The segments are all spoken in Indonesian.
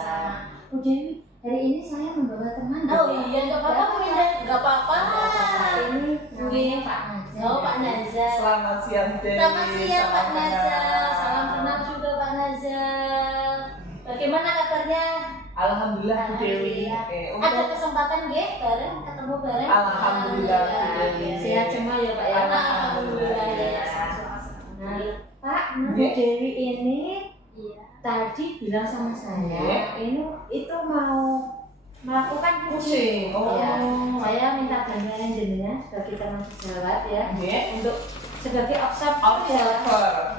sama-sama. Bu Dewi, hari ini saya membawa teman. Oh iya, nggak apa-apa Bu Indah, nggak apa-apa. Ini Pak Nazar. Oh Pak Nazar. Selamat siang Dewi. Selamat siang Pak Nazar. Salam kenal juga Pak Nazar. Bagaimana kabarnya? Alhamdulillah Bu Dewi. Ada kesempatan nggih bareng ketemu bareng? Alhamdulillah Bu Dewi. Sehat semua ya Pak ya. Alhamdulillah ya. Nah, Pak, Bu Dewi ini tadi bilang sama saya, ini itu mau melakukan kucing. Ya, saya minta bantuan jenengan sebagai teman sejawat ya, untuk sebagai observer.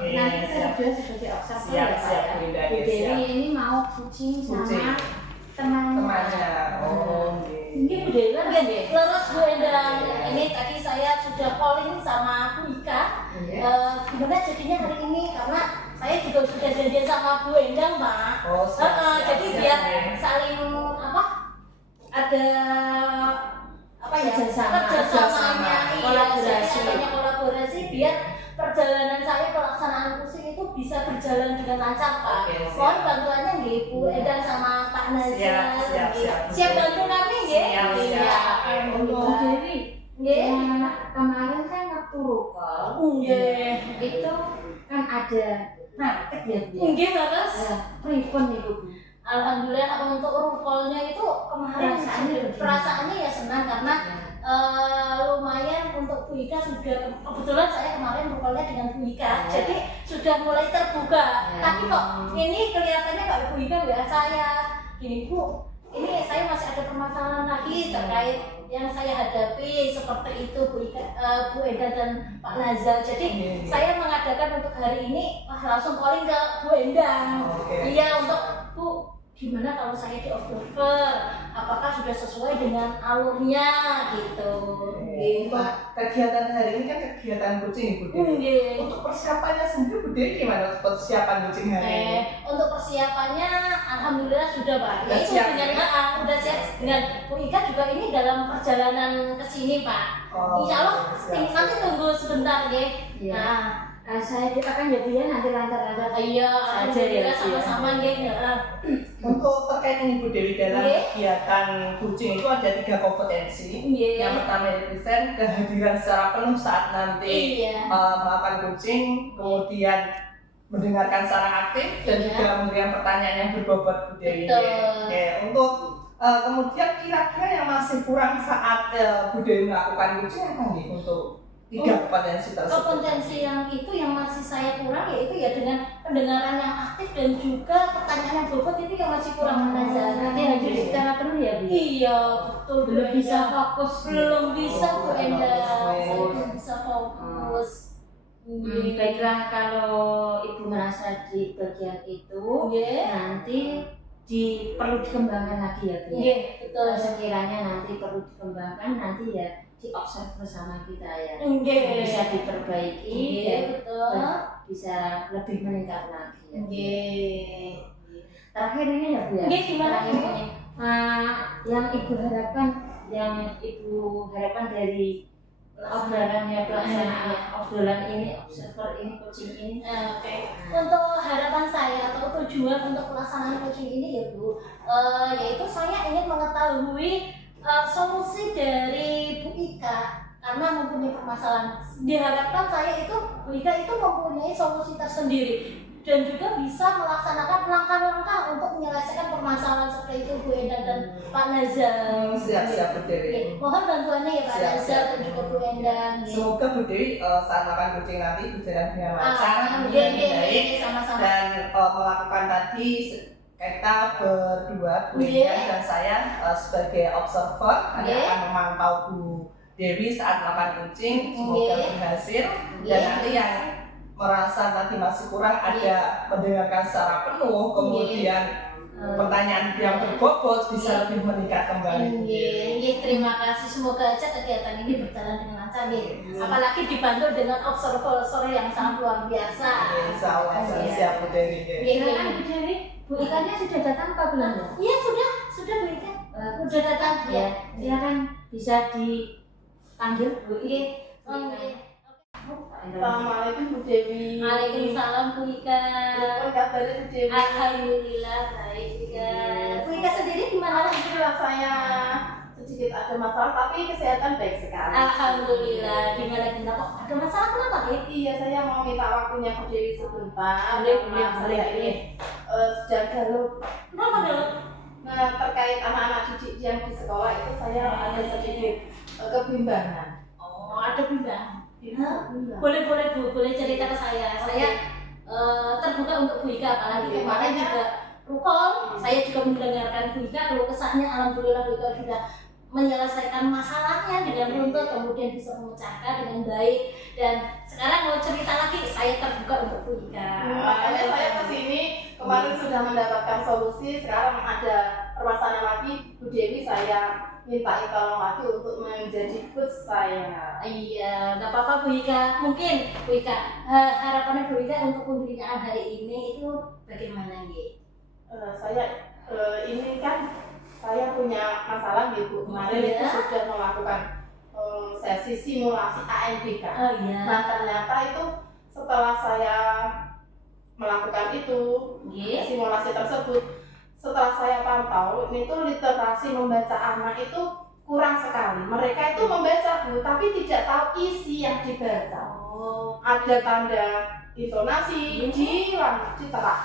Nanti saya juga sebagai observer ya Pak ya. Bu Dewi ini mau kucing sama temannya. Ini Bu Dewi lagi lurus Bu Endang. Ini tadi saya sudah calling sama Bu Ika. Gimana jadinya hari ini karena saya juga sudah janjian sama Bu Endang Pak. Jadi biar saling ada kerjasamanya, kolaborasi biar perjalanan saya pelaksanaan kucing itu bisa berjalan dengan lancar Pak. Mohon bantuannya nggih Bu Endang sama Pak Nazar. Siap bantu kami nggih? Bu Dewi, kemarin kan waktu rukol, itu kan ada praktek ya Bu. Nggih terus. Pripun itu Bu? Alhamdulillah untuk rukolnya itu kemarin perasaannya ya senang karena lumayan untuk Bu Ika sudah kebetulan saya kemarin rukolnya dengan Bu Ika jadi sudah mulai terbuka. Tapi kok ini kelihatannya kok Bu Ika nggak saya gini Bu, ini saya masih ada permasalahan lagi terkait yang saya hadapi seperti itu Bu Ika, Bu Eda dan Pak Nazar. Jadi saya mengadakan untuk hari ini langsung calling ke Bu Endang. Iya untuk Bu, gimana kalau saya di observer? Apakah sudah sesuai dengan alurnya gitu? Kegiatan hari ini kan kegiatan kucing Bu Dewi. Untuk persiapannya sendiri Bu Dewi gimana persiapan kucing hari ini? Untuk persiapannya alhamdulillah sudah Pak. Yaitu dengan sudah siap dengan Bu Ika juga ini dalam perjalanan ke sini Pak. Insya Allah nanti tunggu sebentar ya. Saya doakan ya Bu ya nanti lancar-lancar. Iya, alhamdulillah sama-sama ya. Untuk terkait ini Bu Dewi dalam kegiatan kucing itu ada 3 kompetensi. Yang pertama itu kehadiran secara penuh saat nanti melakukan kucing, kemudian mendengarkan secara aktif dan juga memberikan pertanyaan yang berbobot Bu Dewi. Untuk kemudian kira-kira yang masih kurang saat Bu Dewi melakukan kucing apa nih untuk 3 kompetensi tersebut? Kompetensi yang itu yang masih saya kurang yaitu ya dengan pendengaran yang aktif dan juga pertanyaan yang bobot itu yang masih kurang Nazar. Nanti hadir secara penuh ya Bu? Iya betul. Belum bisa fokus. Belum bisa Bu Endang. Saya belum bisa fokus. Baiklah kalau Ibu merasa di bagian itu nanti perlu dikembangkan lagi ya Bu. Betul. Sekiranya nanti perlu dikembangkan nanti ya diobserv bersama kita ya. Bisa diperbaiki betul. Bisa lebih meningkat lagi ya. Terakhir ini ya Bu ya. Gimana Bu? Yang Ibu harapkan dari obrolan ini, observer ini, kucing ini. Untuk harapan saya atau tujuan untuk pelaksanaan kucing ini ya Bu, yaitu saya ingin mengetahui solusi dari Bu Ika karena mempunyai permasalahan. Diharapkan saya itu Bu Ika itu mempunyai solusi tersendiri dan juga bisa melaksanakan langkah-langkah untuk menyelesaikan permasalahan seperti itu Bu Endang dan Pak Nazar. Siap Bu Dewi. Mohon bantuannya ya Pak Nazar dan juga Bu Endang. Semoga Bu Dewi saat makan kucing nanti berjalan dengan lancar, baik, sama-sama. Dan melakukan tadi kita berdua Bu Endang dan saya sebagai observer akan memantau Bu Dewi saat makan kucing. Semoga berhasil dan nanti yang merasa nanti masih kurang ada mendengarkan secara penuh, kemudian pertanyaan yang berbobot bisa lebih meningkat kembali. Terima kasih. Semoga aja kegiatan ini berjalan dengan lancar. Apalagi dibantu dengan observer yang sangat luar biasa. Insya Allah siap Bu Dewi. Silakan Bu Dewi. Bu Ikanya sudah datang apa belum? Iya sudah Bu Ika. Sudah datang. Ya, silakan bisa dipanggil Bu Ika. Assalamualaikum Bu Dewi. Waalaikumsalam Bu Ika. Apa kabarnya Bu Dewi? Alhamdulillah baik juga. saya sedikit ada masalah, tapi kesehatan baik sekali. Alhamdulillah. Gimana kok ada masalah kenapa nih? Iya, saya mau minta waktunya Bu Dewi sebentar. Boleh, karena boleh. saya ini sedang galau. Kenapa dong? Nah, terkait anak-anak didik yang di sekolah itu saya ada sedikit kebimbangan. Oh, ada bimbang. Bimbang. Boleh Bu, boleh cerita ke saya. Saya terbuka untuk Bu Ika, apalagi Iya, kemarin makanya- juga Rukol, saya juga mendengarkan Bu Ika kalau kesahnya alhamdulillah Bu Ika sudah menyelesaikan masalahnya dengan runtut, kemudian bisa memecahkan dengan baik, dan sekarang mau cerita lagi, saya terbuka untuk Bu Ika. Makanya saya kesini kemarin sudah mendapatkan solusi, sekarang ada permasalahan lagi. Bu Dewi saya minta tolong lagi untuk menjadi coach saya. Iya, nggak apa-apa Bu Ika. Mungkin Bu Ika, harapannya Bu Ika untuk pemberitaan hari ini itu bagaimana nih? Saya ini kan saya punya masalah gitu, kemarin itu Iya. sudah melakukan sesi simulasi ANBK. Oh iya. Nah ternyata itu setelah saya melakukan itu Iya. simulasi tersebut, setelah saya pantau itu literasi membaca anak itu kurang sekali. Mereka itu membaca Bu, tapi tidak tahu isi yang dibaca. Oh. Ada tanda intonasi, diterak,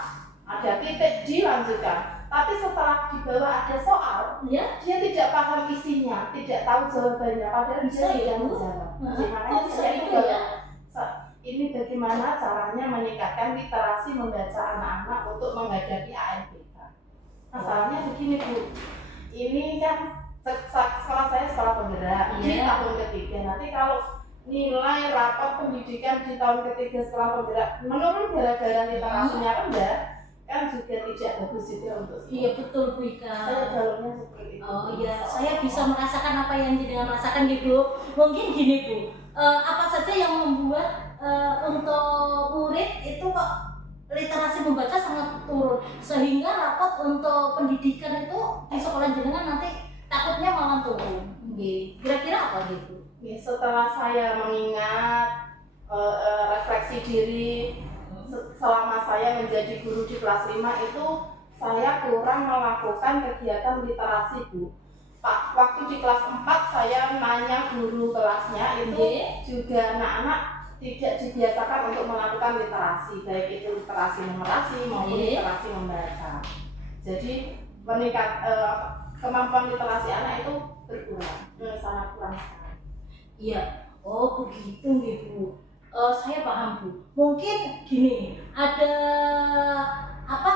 ada titik, dilanjutkan. Tapi setelah di bawah ada soal, Ya. dia tidak paham isinya, tidak tahu jawabannya, padahal Bisa dia ya, tidak Bu? menjawab. Nah, Makanya kok bisa saya itu juga ya? ini bagaimana caranya meningkatkan literasi membaca anak-anak untuk menghadapi ANBK. Masalahnya begini Bu, ini kan sekolah saya sekolah penggerak di Iya. tahun ketiga. Nanti kalau nilai rapot pendidikan di tahun ketiga sekolah penggerak menurun gara-gara literasinya rendah, kan juga tidak bagus juga untuk sekolah. Iya betul Bu Ika. Saya jalurnya seperti itu. Oh iya, saya bisa merasakan apa yang jenengan rasakan nih Bu. Mungkin gini Bu, apa saja yang membuat untuk murid itu kok literasi membaca sangat turun, sehingga rapot untuk pendidikan itu di sekolah jenengan nanti takutnya malah turun. Kira-kira apa gitu? Ya, setelah saya mengingat refleksi diri selama saya menjadi guru di kelas 5 itu saya kurang melakukan kegiatan literasi Bu. Pak, waktu di kelas 4 saya nanya guru kelasnya itu juga anak-anak tidak dibiasakan untuk melakukan literasi, baik itu literasi numerasi maupun literasi membaca. Jadi meningkat kemampuan literasi anak itu berkurang, sangat kurang sekali. Iya, oh begitu gitu. Saya paham Bu. Mungkin gini, ada apa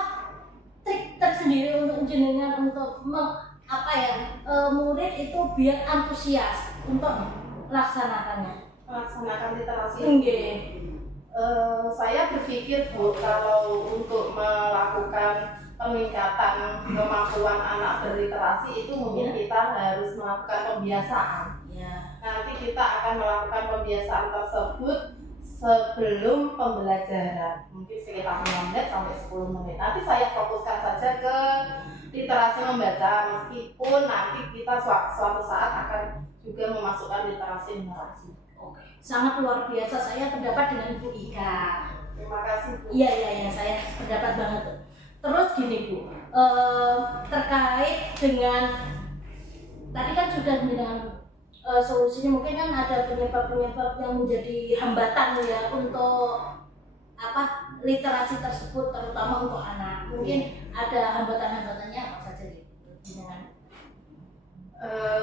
trik tersendiri untuk jenengan untuk murid itu biar antusias untuk melaksanakannya. Melaksanakan literasi. Nggih. Saya berpikir Bu, kalau untuk melakukan peningkatan kemampuan anak berliterasi itu mungkin kita harus melakukan pembiasaan. Ya. Nanti kita akan melakukan pembiasaan tersebut sebelum pembelajaran, mungkin sekitar 5 menit sampai 10 menit. Nanti saya fokuskan saja ke literasi membaca, meskipun nanti kita suatu saat akan juga memasukkan literasi numerasi. Oke, sangat luar biasa. Saya pendapat dengan Bu Ika. Terima kasih Bu. Iya, saya pendapat banget. Terus gini Bu, terkait dengan tadi kan sudah dengan solusinya, mungkin kan ada penyebab-penyebab yang menjadi hambatan ya untuk literasi tersebut, terutama untuk anak. Mungkin ada hambatan-hambatannya apa saja gitu?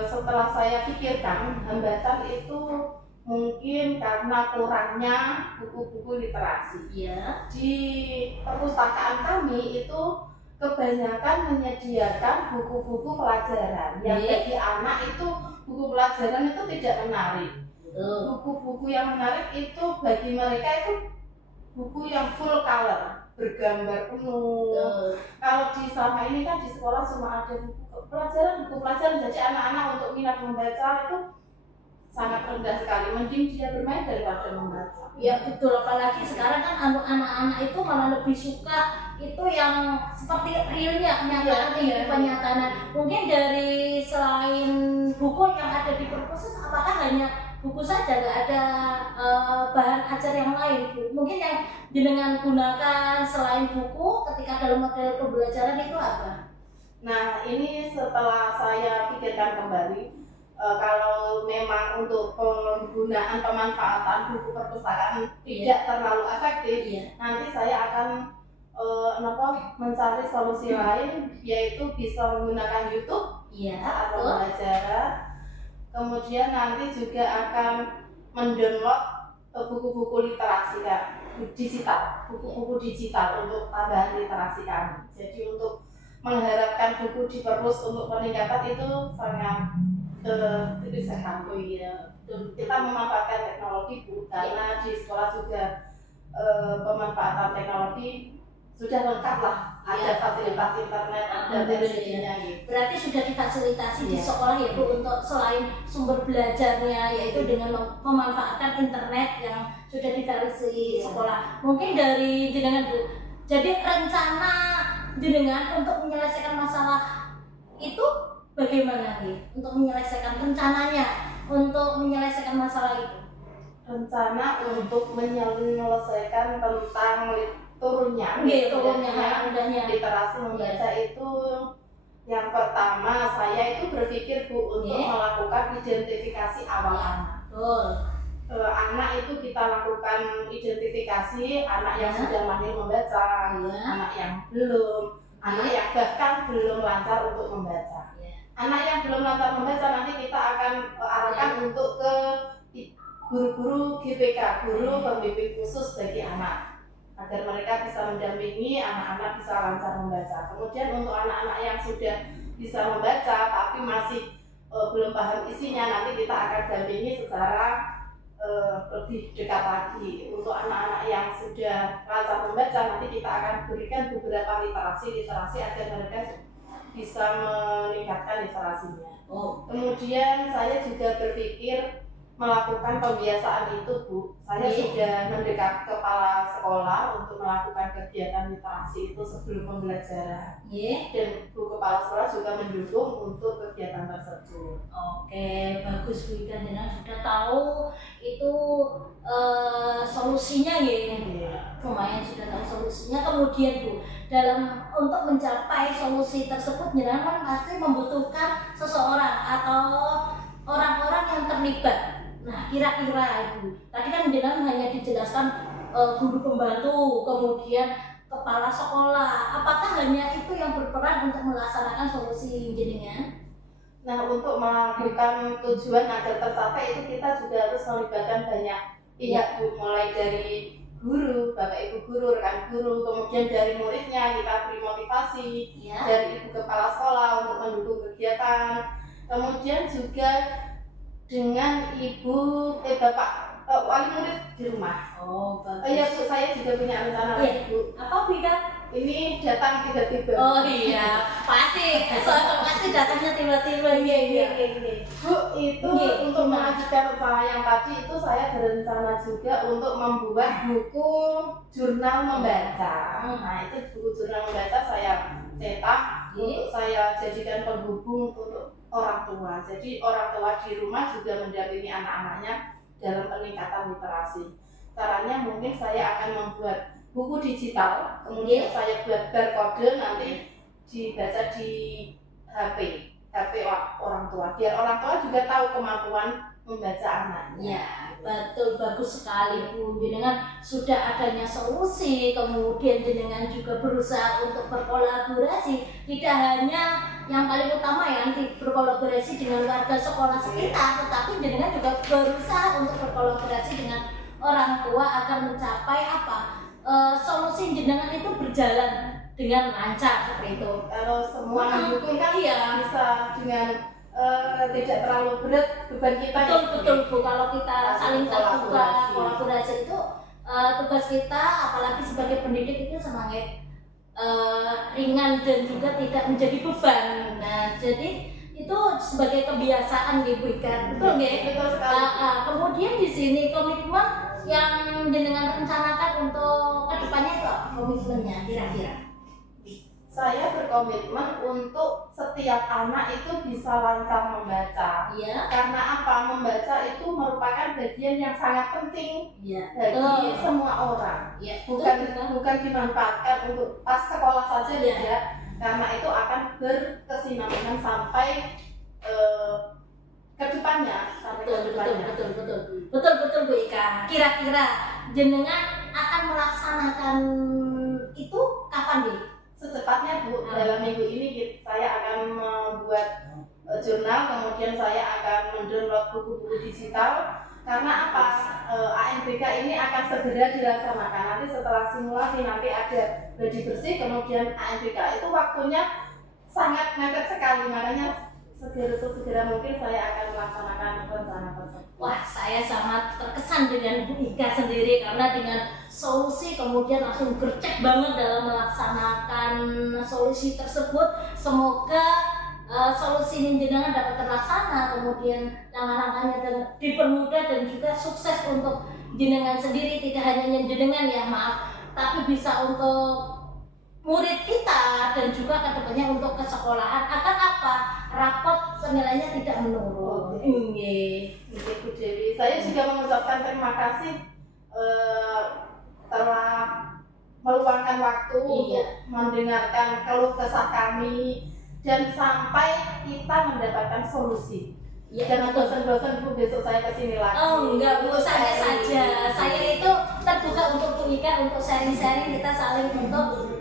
Setelah saya pikirkan, hambatan itu mungkin karena kurangnya buku-buku literasi. Iya. Di perpustakaan kami itu kebanyakan menyediakan buku-buku pelajaran yang bagi anak itu buku pelajaran itu tidak menarik. Buku-buku yang menarik itu bagi mereka itu buku yang full color, bergambar penuh. Kalau di selama ini kan di sekolah cuma ada buku pelajaran, jadi anak-anak untuk minat membaca itu sangat rendah sekali. Mending dia bermain daripada membaca. Ya betul, apalagi sekarang kan anak-anak itu malah lebih suka itu yang seperti realnya, kenyataan kehidupan nyata. Mungkin dari selain buku yang ada di perpustakaan, apakah hanya buku saja, nggak ada bahan ajar yang lain Bu? Mungkin yang jenengan gunakan selain buku ketika dalam model pembelajaran itu apa? Nah, Nah ini setelah saya pikirkan kembali, kalau memang untuk penggunaan pemanfaatan buku perpustakaan tidak terlalu efektif, nanti saya akan mencari solusi lain, yaitu bisa menggunakan YouTube saat pembelajaran. Kemudian nanti juga akan mendownload buku-buku literasi digital, buku-buku digital untuk tambahan literasi kami. Jadi untuk mengharapkan buku di perpus untuk peningkatan itu sangat tipis sekali. Kita memanfaatkan teknologi karena di sekolah juga pemanfaatan teknologi sudah lengkap lah, ada fasilitas internet, ada teknologinya gitu. Berarti sudah difasilitasi di sekolah ya Bu, untuk selain sumber belajarnya yaitu dengan memanfaatkan internet yang sudah difasilitasi sekolah. Mungkin dari jenengan Bu, jadi rencana jenengan untuk menyelesaikan masalah itu bagaimana nih? Untuk menyelesaikan rencananya untuk menyelesaikan masalah itu? Rencana untuk menyelesaikan tentang turunnya literasi membaca itu, yang pertama saya itu berpikir Bu untuk melakukan identifikasi awal anak. Anak itu kita lakukan identifikasi, anak yang sudah mahir membaca, anak yang belum, anak yang bahkan belum lancar untuk membaca. Anak yang belum lancar membaca nanti kita akan arahkan untuk ke guru-guru GPK, guru pembimbing khusus bagi anak, agar mereka bisa mendampingi anak-anak bisa lancar membaca. Kemudian untuk anak-anak yang sudah bisa membaca tapi masih belum paham isinya, nanti kita akan dampingi secara lebih dekat lagi. Untuk anak-anak yang sudah lancar membaca, nanti kita akan berikan beberapa literasi agar mereka bisa meningkatkan literasinya. Kemudian saya juga berpikir melakukan pembiasaan itu Bu. Saya sudah mendekat kepala sekolah untuk melakukan kegiatan literasi itu sebelum pembelajaran. Dan Bu Kepala Sekolah juga mendukung untuk kegiatan tersebut. Oke, bagus Bu Ika, jenengan sudah tahu itu solusinya ya. Lumayan sudah tahu solusinya. Kemudian Bu, dalam untuk mencapai solusi tersebut jenengan pasti membutuhkan seseorang atau orang-orang yang terlibat. Nah, kira-kira Ibu, tadi kan jenengan hanya dijelaskan guru pembantu, kemudian kepala sekolah. Apakah hanya itu yang berperan untuk melaksanakan solusi jenengan? Nah, untuk melakukan tujuan agar tercapai itu kita juga harus melibatkan banyak pihak Bu, mulai dari guru, Bapak Ibu guru, rekan guru, kemudian dari muridnya kita beri motivasi, dari Ibu Kepala Sekolah untuk mendukung kegiatan, kemudian juga dengan Bapak wali murid di rumah. Iya Bu, saya juga punya rencana lagi Bu. Apa Bu Ika? Ini datang tiba-tiba. Oh iya, pasti datangnya tiba-tiba. Iya. Bu, itu untuk melanjutkan rencana yang tadi itu saya berencana juga untuk membuat buku jurnal membaca. Nah, itu buku jurnal membaca saya cetak untuk saya jadikan penghubung untuk orang tua. Jadi orang tua di rumah juga mendampingi anak-anaknya dalam peningkatan literasi. Caranya mungkin saya akan membuat buku digital, kemudian saya buat barcode, nanti dibaca di HP orang tua, biar orang tua juga tahu kemampuan membaca anaknya. Ya, betul, bagus sekali Bu. Jenengan sudah adanya solusi, kemudian jenengan juga berusaha untuk berkolaborasi, tidak hanya yang paling utama ya nanti berkolaborasi dengan warga sekolah sekitar, tetapi jenengan juga berusaha untuk berkolaborasi dengan orang tua agar mencapai solusi jenengan itu berjalan dengan lancar seperti itu. Kalau semua mendukung kan bisa dengan tidak terlalu berat beban kita. Betul Bu, kalau kita saling terbuka kolaborasi itu tugas kita apalagi sebagai pendidik itu semangat ringan dan juga tidak menjadi beban. Nah, jadi itu sebagai kebiasaan Bu Ika. Betul nggak? Betul sekali. Kemudian di sini komitmen yang jenengan rencanakan untuk kedepannya itu apa komitmennya kira-kira? Saya berkomitmen untuk setiap anak itu bisa lancar membaca. Karena apa? Membaca itu merupakan bagian yang sangat penting bagi semua orang. Bukan dimanfaatkan untuk pas sekolah saja tidak, karena itu akan berkesinambungan sampai ke depannya, betul Bu Ika. Kira-kira jenengan akan melaksanakan itu kapan Bu? Secepatnya Bu, dalam minggu ini saya akan membuat jurnal, kemudian saya akan mendownload buku-buku digital. Karena apa? ANBK ini akan segera dilaksanakan. Nanti setelah simulasi nanti ada gladi bersih, kemudian ANBK itu waktunya sangat mepet sekali, makanya segera mungkin saya akan melaksanakan rencana tersebut. Wah, saya sangat terkesan dengan Bu Ika sendiri karena dengan solusi kemudian langsung gercep banget dalam melaksanakan solusi tersebut. Semoga solusi ini jenengan dapat terlaksana, kemudian langkah-langkahnya dipermudah dan juga sukses untuk jenengan sendiri, tidak hanya jenengan ya maaf, tapi bisa untuk murid kita dan juga kedepannya untuk ke sekolahan akan apa? Rapot penilaiannya tidak menurun. Bu Dewi, saya juga mengucapkan terima kasih telah meluangkan waktu untuk mendengarkan keluh kesah kami dan sampai kita mendapatkan solusi. Jangan bosan-bosan Bu, besok saya kesini lagi. Oh enggak Bu, saya saja. Saya itu terbuka untuk Bu Ika untuk sharing-sharing, kita saling untuk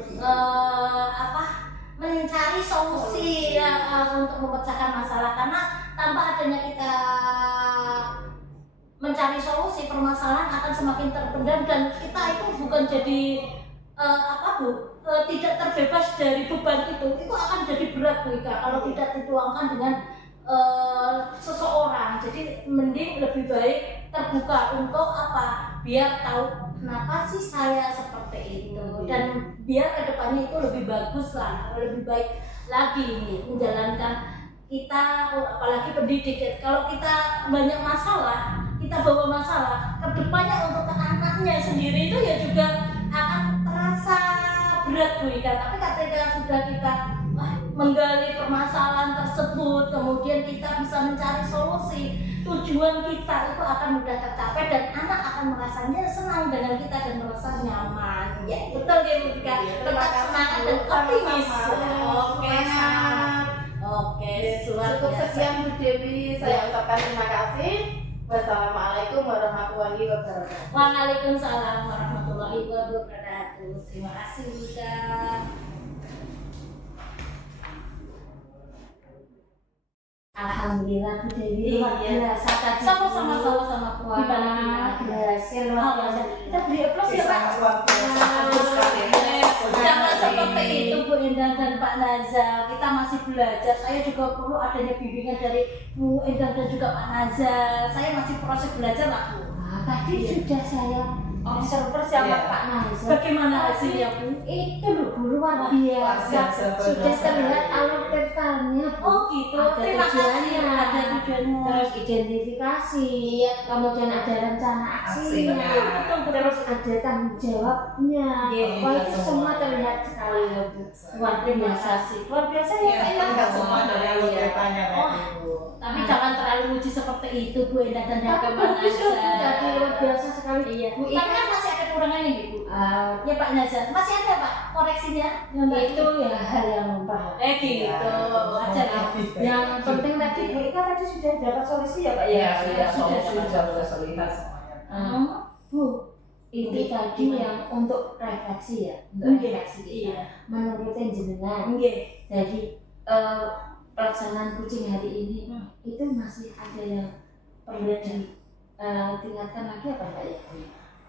mencari solusi untuk memecahkan masalah, karena tanpa adanya kita mencari solusi permasalahan akan semakin terpendam dan kita itu bukan jadi tidak terbebas dari beban itu akan jadi berat Bu Ika kalau tidak dituangkan dengan seseorang. Jadi mending lebih baik terbuka untuk biar tahu kenapa sih saya seperti itu dan biar kedepannya itu lebih bagus lah, lebih baik lagi menjalankan kita, apalagi pendidik. Kalau kita banyak masalah, kita bawa masalah kedepannya untuk ke anaknya sendiri itu ya juga akan terasa berat Bu Ika. Tapi ketika sudah kita menggali permasalahan tersebut, kemudian kita bisa mencari solusi, tujuan kita itu akan mudah tercapai dan anak akan merasanya senang dengan kita dan merasa nyaman. Ya betul ya Bu Ika, tetap semangat dan optimis. Oke, cukup sekian Bu Dewi, saya ucapkan terima kasih. Wassalamualaikum warahmatullahi wabarakatuh. Waalaikumsalam warahmatullahi wabarakatuh. Terima kasih Bu Ika. Alhamdulillah Bu Dewi, luar biasa tadi. Sama-sama Wah, berhasil luar biasa. Kita beri aplaus ya Pak. Jangan seperti itu Bu Endang dan Pak Nazar. Kita masih belajar. Saya juga perlu adanya bimbingan dari Bu Endang dan juga Pak Nazar. Saya masih proses belajar lah Bu. Tadi sudah saya observer sama Pak Nazar. Bagaimana hasilnya Bu? Itu loh Bu, luar biasa. Sudah terlihat alur petanya. Oh gitu. Ada tujuannya, ada tujuannya. Terus identifikasi, kemudian ada rencana aksinya, terus ada tanggung jawabnya. Wah itu semua terlihat sekali loh Bu. Luar biasa sih. Luar biasa ya Pak. Tidak semua dari alur petanya Tapi jangan terlalu uji seperti itu Bu Endang dan Tapi bagus loh Bu, tadi luar biasa sekali. Iya. Tapi kan masih ada kurangannya gitu. Ya Pak Nazar, masih ada Pak koreksinya? Itu ya hal yang gitu. Ajar ya. Yang penting tadi Bu Ika tadi sudah dapat solusi ya Pak ya? sudah terlihat semuanya. Bu, ini tadi yang untuk refleksi ya, untuk refleksi kita. Menurut jenengan, jadi pelaksanaan kucing hari ini itu masih ada yang perlu ditingkatkan lagi apa Pak ya?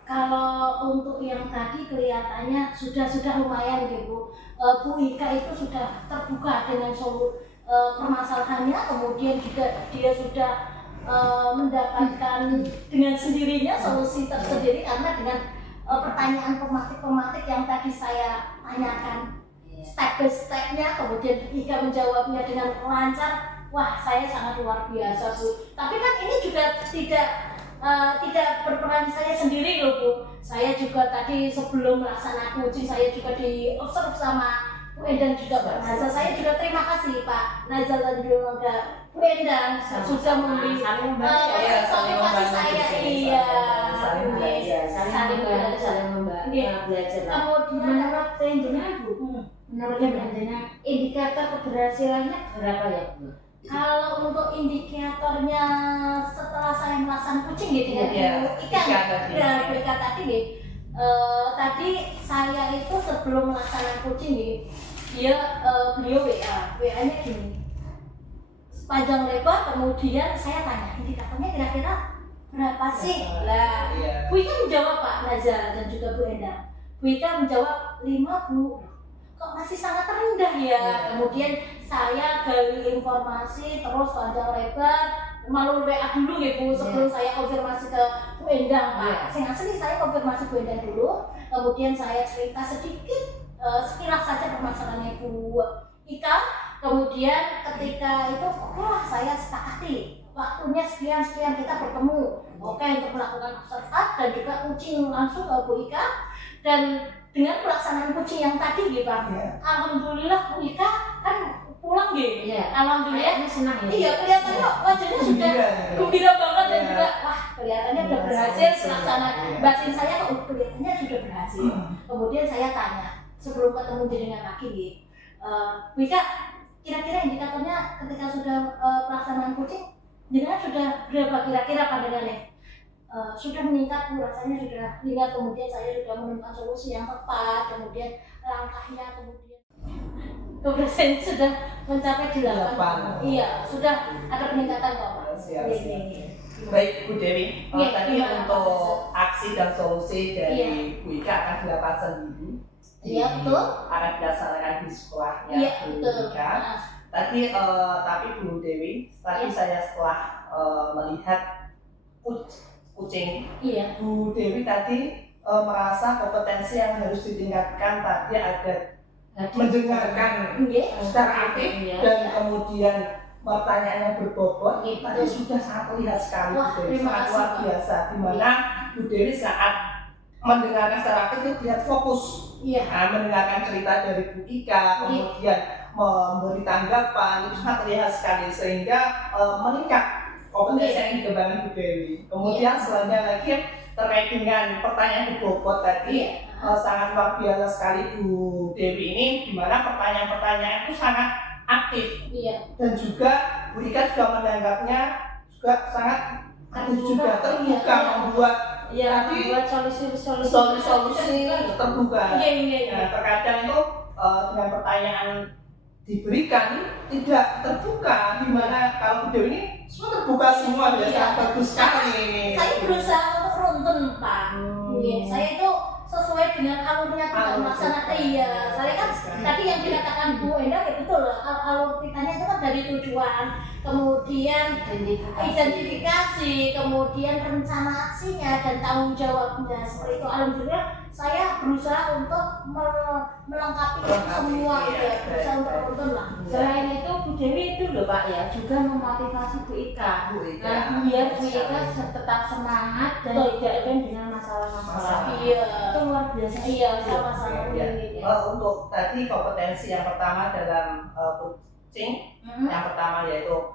Kalau untuk yang tadi kelihatannya sudah lumayan gitu Bu Ika itu sudah terbuka dengan permasalahannya, kemudian juga dia sudah mendapatkan dengan sendirinya solusi tersendiri karena dengan pertanyaan pematik yang tadi saya tanyakan step by stepnya, kemudian Bu Ika menjawabnya dengan lancar. Wah, saya sangat luar biasa Bu. Tapi kan ini juga tidak berperan saya sendiri loh Bu. Saya juga tadi sebelum melaksanakan kucing saya juga diobserv sama Bu Endang juga Pak Nazar. Saya juga terima kasih Pak Nazar dan juga Bu Endang sudah memberi motivasi saya. Saling belajar. Kemudian Menurut jenengan Bu, Menurutnya Mbak Jana, indikator keberhasilannya berapa ya Bu? Kalau untuk indikatornya setelah saya melaksanakan kucing gitu ya, Bu Ika tadi nih, tadi saya itu sebelum melaksanakan kucing nih, beliau WA-nya gini, panjang lebar, kemudian saya tanya indikatornya kira-kira berapa sih? Lah, Bu Ika menjawab Pak Naza dan juga Bu Endang. Bu Ika menjawab 5 Bu. Kok masih sangat rendah ya? Kemudian saya gali informasi terus panjang lebar, malu WA dulu ya Bu sebelum saya konfirmasi ke Bu Endang Pak. Asli saya konfirmasi Bu Endang dulu, kemudian saya cerita sedikit sekilas saja permasalahannya Bu Ika. Kemudian ketika itu oke saya sepakati waktunya sekian kita bertemu untuk melakukan observasi dan juga kucing langsung ke Bu Ika. Dan dengan pelaksanaan kucing yang tadi gitu Pak, alhamdulillah Bu Ika kan pulang gitu. Alhamdulillah senang ya. Iya, kelihatannya wajahnya sudah gembira banget dan juga wah kelihatannya sudah berhasil pelaksanaan. Batin saya kok kelihatannya sudah berhasil. Kemudian saya tanya sebelum ketemu dengan lagi gitu, Bu Ika kira-kira indikatornya ketika sudah pelaksanaan kucing, jenengan sudah berapa kira-kira pandangannya? Sudah meningkat Bu, rasanya sudah meningkat. Kemudian saya sudah menemukan solusi yang tepat, kemudian langkahnya, kemudian saya sudah mencapai 8. Iya, sudah ada peningkatan kok Pak. Baik Bu Dewi, tadi untuk aksi dan solusi dari Bu Ika akan dilakukan sendiri. Iya betul. Akan dilaksanakan di sekolahnya Bu Ika. Tadi tapi Bu Dewi, tadi saya setelah melihat kucing, Bu Dewi tadi merasa kompetensi yang harus ditingkatkan tadi ada mendengarkan secara aktif dan kemudian pertanyaan yang berbobot. Tadi sudah sangat terlihat sekali Bu Dewi, sangat luar biasa. Dimana Bu Dewi saat mendengarkan secara aktif itu terlihat fokus, mendengarkan cerita dari Bu Ika, kemudian memberi tanggapan, itu sangat terlihat sekali sehingga meningkat kompetensi yang dikembangkan Bu Dewi. Kemudian selanjutnya lagi terkait dengan pertanyaan berbobot tadi, sangat luar biasa sekali Bu Dewi ini, di mana pertanyaan-pertanyaan itu sangat aktif dan juga Bu Ika juga menanggapnya juga sangat aktif juga, terbuka membuat solusi terbuka. Terkadang itu dengan pertanyaan diberikan tidak terbuka, di mana kalau Bu Dewi ini semua terbuka semua, biasa bagus sekali. Saya berusaha untuk runtun Pak. Saya itu sesuai dengan alurnya tidak melaksanakan. Saya kan tadi yang dikatakan Bu Endang ya betul. Alur kitanya itu kan dari tujuan, kemudian identifikasi, kemudian rencana aksinya dan tanggung jawabnya seperti itu. Alhamdulillah saya berusaha untuk melengkapi semua berusaha untuk runtun lah. Selain itu Bu Dewi itu loh Pak ya, juga memotivasi Bu Ika. Biar Bu Ika tetap semangat dan tidak even dengan masalah-masalah. Itu luar biasa. Sama-sama. Untuk tadi kompetensi yang pertama dalam kucing, yang pertama yaitu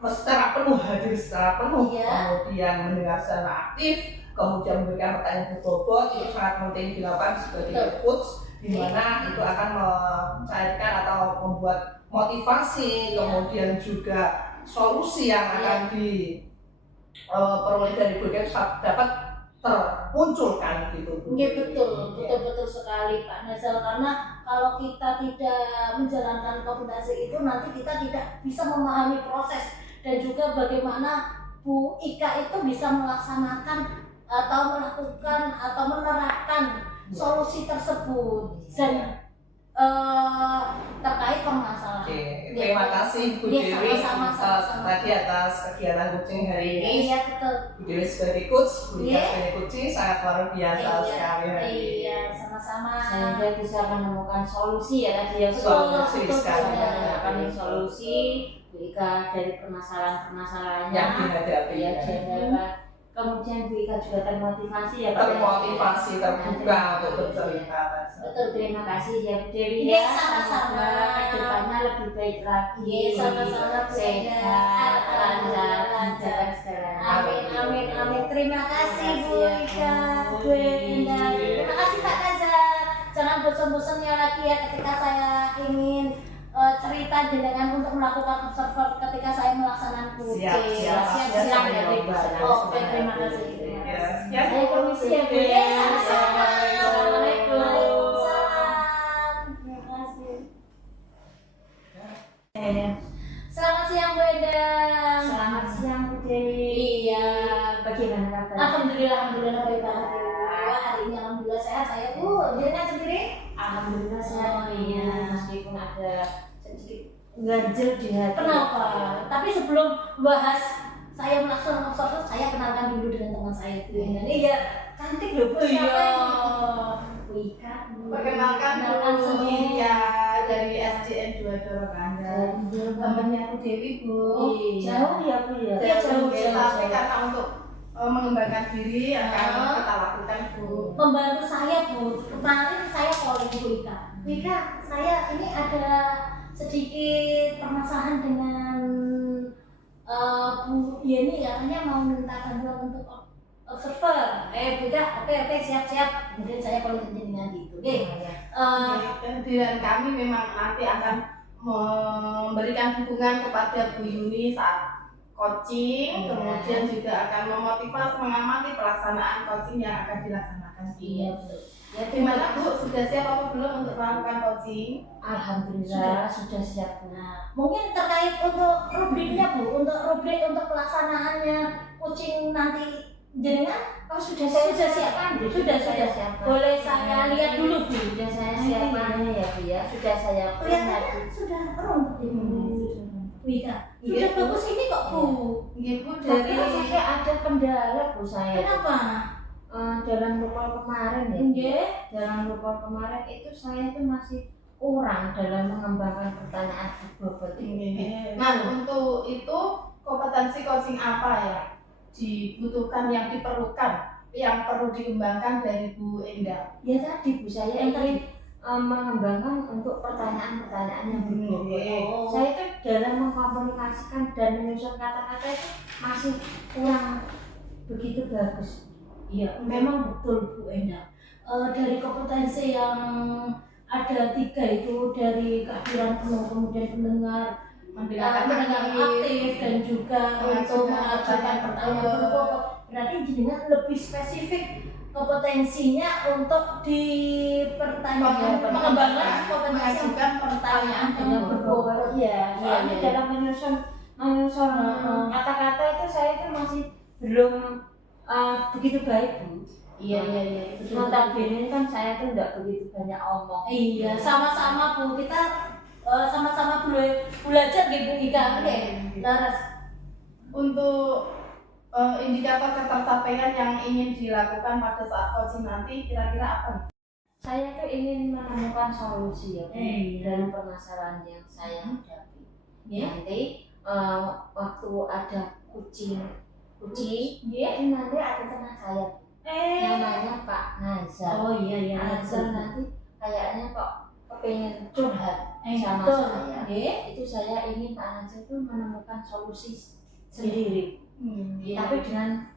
secara penuh hadir secara penuh, kemudian mendengar secara aktif, kemudian memberikan pertanyaan berbobot, itu sangat penting dilakukan sebagai coach, di mana itu akan mencairkan atau membuat motivasi, kemudian juga solusi yang akan diperoleh dari berbagai dapat termunculkan gitu. Betul sekali Pak Nazal, karena kalau kita tidak menjalankan kompetensi itu nanti kita tidak bisa memahami proses dan juga bagaimana Bu Ika itu bisa melaksanakan atau melakukan atau menerapkan solusi tersebut dan terkait permasalahan. Terima kasih Bu Dewi tadi atas kegiatan kucing hari ini. Betul. Bu Dewi sebagai coach, Bu Ika sebagai kucing sangat luar biasa sekali hari ini. Sama-sama. Sehingga bisa menemukan solusi ya tadi ya. Solusi sekali. Menemukan solusi Bu Ika dari permasalahan-permasalahannya yang dihadapi. Kemudian Bu Ika juga termotivasi ya Pak. Termotivasi, terbuka untuk bercerita. Betul, terima kasih ya Bu Dewi ya. Sama-sama. Kedepannya lebih baik lagi. Sama-sama. Sehat, lancar segala. Amin. Terima kasih Bu Ika, Bu Endang. Terima kasih Pak Nazar. jangan bosan-bosannya lagi ya ketika saya ingin cerita jenengan untuk melakukan observer ketika saya melaksanakan kucing. Siap ya Bu. Oke, terima kasih. Saya permisi ya Bu. Sama-sama. Assalamualaikum. Waalaikumsalam. Terima kasih. Selamat siang Bu Endang. Selamat siang Bu Dewi. Iya. Bagaimana kabar? Alhamdulillah baik banget Bu. Hari ini alhamdulillah sehat saya Bu. Jenengan sendiri? Alhamdulillah sehat. Oh, iya. Meskipun ada sedikit ganjel di hati. Kenapa? Tapi sebelum bahas saya melaksanakan observer, saya kenalkan dulu dengan teman saya Bu Endang. Iya, cantik loh Bu. Siapa ini? Bu Ika. Perkenalkan dulu ya dari SDN 2 Dorokanda. Temannya Bu Dewi Bu. Jauh ya Bu ya? Iya, jauh. Tapi karena untuk mengembangkan diri akan kita lakukan Bu. Membantu saya Bu. Kemarin saya calling Bu Ika. Bu Ika, saya ini ada sedikit permasalahan dengan Bu Yeni, katanya mau minta bantuan untuk observer. Bu Ika, oke, siap. Kemudian saya calling jenengan gitu. Oke. Dan kami memang nanti akan memberikan dukungan kepada Bu Yuni saat coaching, kemudian juga akan memotivasi mengamati pelaksanaan coaching yang akan dilaksanakan. Iya betul. Ya, gimana Bu, sudah siap apa belum untuk melakukan coaching? Alhamdulillah sudah siap Bu. Nah, mungkin terkait untuk rubriknya Bu, untuk rubrik untuk pelaksanaannya coaching nanti jenengan Sudah siapkan. Sudah. Boleh saya lihat dulu Bu. Sudah saya siapkan ya Bu ya. Sudah saya Kelihatannya sudah runtuh ini. Bu Ika, sudah bagus ini kok Bu. Iya Bu, Tapi dari saya ada kendala Bu saya. Kenapa? Dalam rupal kemarin ya. Nggih. Dalam rupal kemarin itu saya itu masih kurang dalam mengembangkan pertanyaan bobot ini. Nah, untuk itu kompetensi coaching apa ya dibutuhkan, yang diperlukan, yang perlu dikembangkan dari Bu Endang? Ya tadi Bu saya Yang ingin mengembangkan untuk pertanyaan-pertanyaan yang berbobot. Oh. Saya itu dalam mengkomunikasikan dan menyusun kata-kata itu masih kurang begitu bagus. Iya, memang betul Bu Endang. Dari kompetensi yang ada 3 itu, dari kehadiran penuh, kemudian pendengar aktif dan juga untuk mengajukan pertanyaan berbobot. Berarti jenengan lebih spesifik kompetensinya untuk di pertanyaan mengembangkan kompetensi pertanyaan dengan berbobot. Ya, soalnya dalam menyusun kata-kata itu saya itu masih belum begitu baik Bu. Iya. Notabene kan saya tuh nggak begitu banyak omong. Iya, sama-sama Bu. Kita sama-sama belajar gitu Bu Ika. Oke, laras. Untuk indikator ketercapaian yang ingin dilakukan pada saat coaching nanti kira-kira apa? Saya tuh ingin menemukan solusi ya Bu, Iya. dalam permasalahan yang saya hadapi. Iya. Nanti waktu ada kucing, Iya. itu nanti ada teman saya namanya Pak Nazar. Oh iya. Nazar nanti kayaknya kok kepengen curhat sama betul. saya. Itu saya ingin Pak Nazar itu menemukan solusi sendiri. Iya. Tapi dengan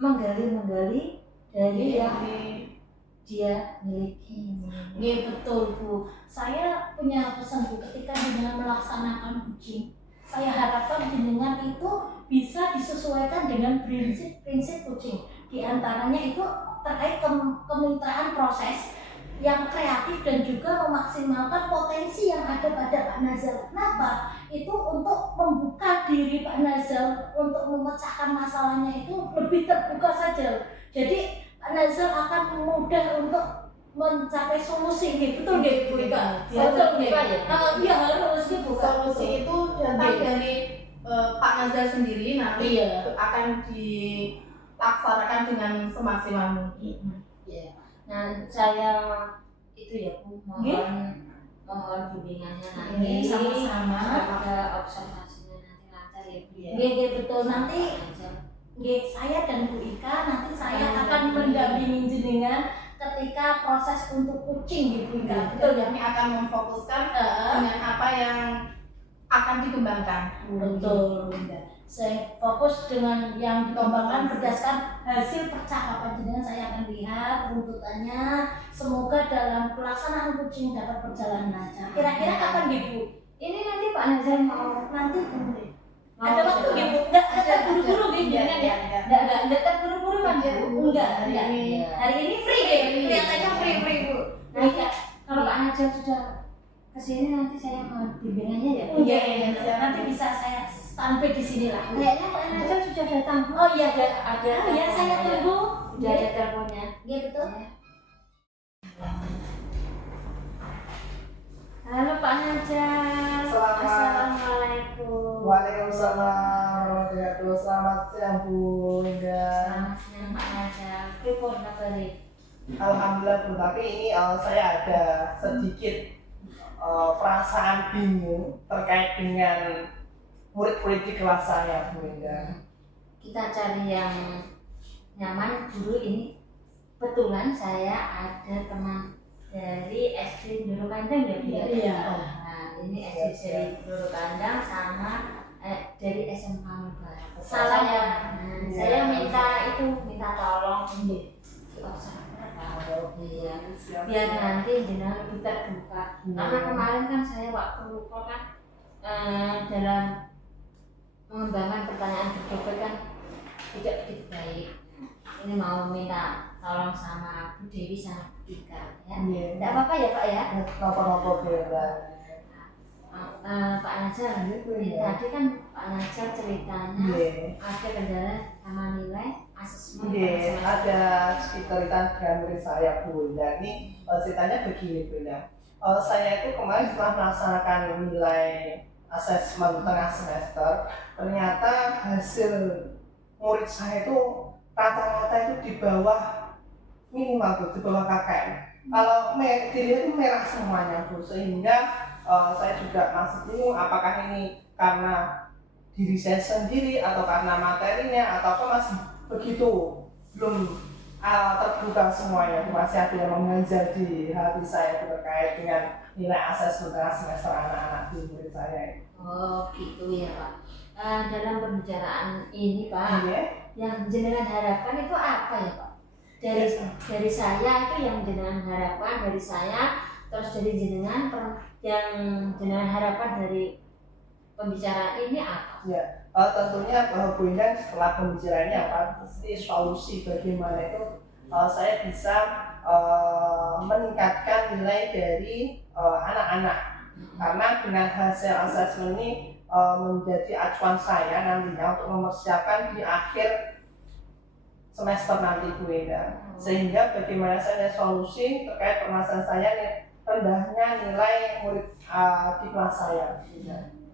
menggali dari yang dia miliki. Iya betul Bu. Saya punya pesan Bu, ketika dengan melaksanakan coaching, saya harapkan jenengan itu bisa disesuaikan dengan prinsip coaching. Di antaranya itu terkait kemitraan proses yang kreatif dan juga memaksimalkan potensi yang ada pada Pak Nazar. Kenapa? Itu untuk membuka diri Pak Nazar untuk memecahkan masalahnya itu lebih terbuka saja. Jadi Pak Nazar akan mudah untuk mencapai solusi, gitu. Betul nggih Bu Ika? Betul nggih. Iya harus gitu. Solusi itu datang dari Pak Nazar sendiri, nanti akan dilaksanakan dengan semaksimal mungkin. Ya. Nah, saya itu ya Bu, mohon bimbingannya nanti sama-sama. Semoga observasinya nanti lancar ya Bu ya. Iya betul, nanti saya dan Bu Ika nanti saya akan mendampingi jenengan ketika proses untuk coaching gitu Ika. Betul ya. Kami akan memfokuskan dengan apa yang akan dikembangkan. Betul, Bunda. Saya fokus dengan yang dikembangkan berdasarkan hasil percakapan. Jadi saya akan lihat runtutannya. Semoga dalam pelaksanaan coaching dapat berjalan lancar. Kira-kira kapan Ibu? Ini nanti Pak Nazar mau Nanti ada waktu Ibu? Enggak terburu-buru Ibu kan ya? Enggak terburu-buru kan Bu? Enggak. Hari ini free deh. Kelihatannya free Bu. Nah, kalau Pak Nazar sudah kesini nanti saya mau bimbingannya ya. Iya. Nanti bisa saya standby di sini lah. Kayaknya Pak Nazar sudah datang. Oh iya ada. Ada. Ya saya tunggu. Sudah ada teleponnya. Iya betul. Halo Pak Nazar. Selamat. Assalamualaikum. Waalaikumsalam warahmatullahi wabarakatuh. Selamat siang Bunda. Selamat siang Pak Nazar. Pripun kabare? Alhamdulillah Bu, tapi ini saya ada sedikit perasaan bingung terkait dengan murid-murid di kelas saya Bunda. Kita cari yang nyaman dulu. Ini kebetulan saya ada teman dari SD Dulu Kandang ya Bu? Iya. Nah, ini SD dari Dulu Kandang sama dari SMK Mubarak. Salam ya. Saya minta tolong iya, biar nanti jenengan lebih terbuka. Karena kemarin kan saya waktu dalam mengembangkan pertanyaan bertopik kan tidak begitu baik. Ini mau minta tolong sama Bu Dewi sama Bu Dika ya. Tidak apa-apa ya Pak ya. Napa-napa Bunda. Pak Nazar, tadi kan Pak Nazar ceritanya ada kendala sama nilai asesmen. Ada kesulitan dengan murid saya Bunda. Ini ceritanya begini Bunda. Saya itu kemarin setelah melaksanakan nilai asesmen tengah semester, ternyata hasil murid saya itu rata-rata itu di bawah minimal Bu, di bawah KKM. Kalau dilihat itu merah semuanya Bu, sehingga saya juga masih bingung apakah ini karena diri saya sendiri atau karena materinya atau masih begitu belum terbuka semuanya. Masih ada yang mengganjal di hati saya terkait dengan nilai asesmen tengah semester anak-anak di murid saya. Oh gitu ya Pak. Dalam pembicaraan ini Pak, yang jenengan harapkan itu apa ya Pak? Dari saya itu yang jenengan harapkan dari saya, terus dari jenengan yang jenengan harapkan dari pembicaraan ini apa? Ya, tentunya Bunda setelah pembicaraan ini apa? Pasti solusi bagaimana itu saya bisa meningkatkan nilai dari anak-anak. Karena dengan hasil asesmen ini menjadi acuan saya nantinya untuk mempersiapkan di akhir semester nanti Bunda. Sehingga bagaimana saya ada solusi terkait permasalahan saya rendahnya nilai murid di kelas saya.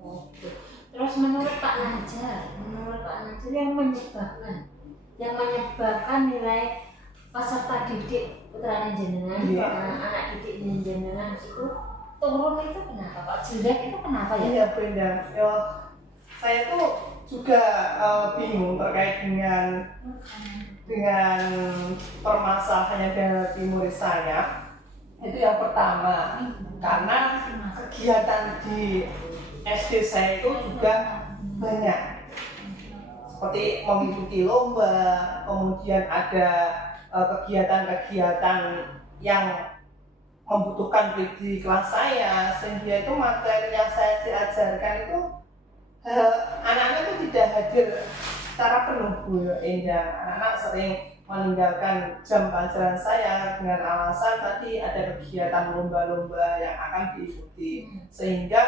Oke. Terus menurut Pak Nazar yang menyebabkan nilai peserta didik putra jenengan, anak didik jenengan itu turun itu kenapa Pak? Jelek itu kenapa ya? Iya Bunda. Saya itu juga bingung terkait dengan permasalahan yang dari murid saya. Itu yang pertama, karena kegiatan di SD saya itu juga banyak, seperti mengikuti lomba, kemudian ada kegiatan-kegiatan yang membutuhkan di kelas saya, sehingga itu materi yang saya diajarkan itu anak-anak itu tidak hadir secara penuh Bu Endah. Anak-anak sering meninggalkan jam pelajaran saya dengan alasan tadi ada kegiatan lomba-lomba yang akan diikuti, sehingga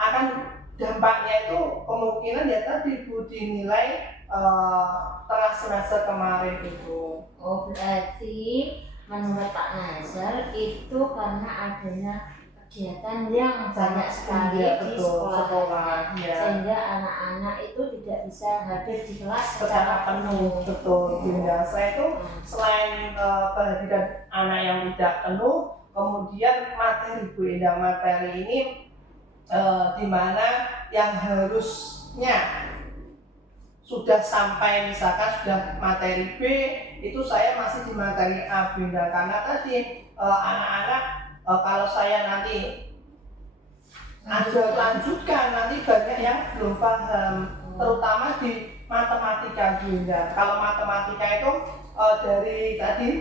akan dampaknya itu kemungkinan ya tadi Bu dinilai tengah semester kemarin itu. Oh berarti menurut Pak Nazar itu karena adanya kegiatan yang banyak sekali di sekolah ya. Sehingga anak-anak itu tidak bisa hadir di kelas secara penuh. Betul Bunda. Saya itu selain kehadiran anak yang tidak penuh, kemudian materi Bu Endah, materi ini di mana yang harusnya sudah sampai misalkan sudah materi B, itu saya masih di materi A Bunda, karena tadi anak-anak kalau saya nanti ada lanjutkan, nanti banyak yang belum paham, terutama di matematika Bunda. Kalau matematika itu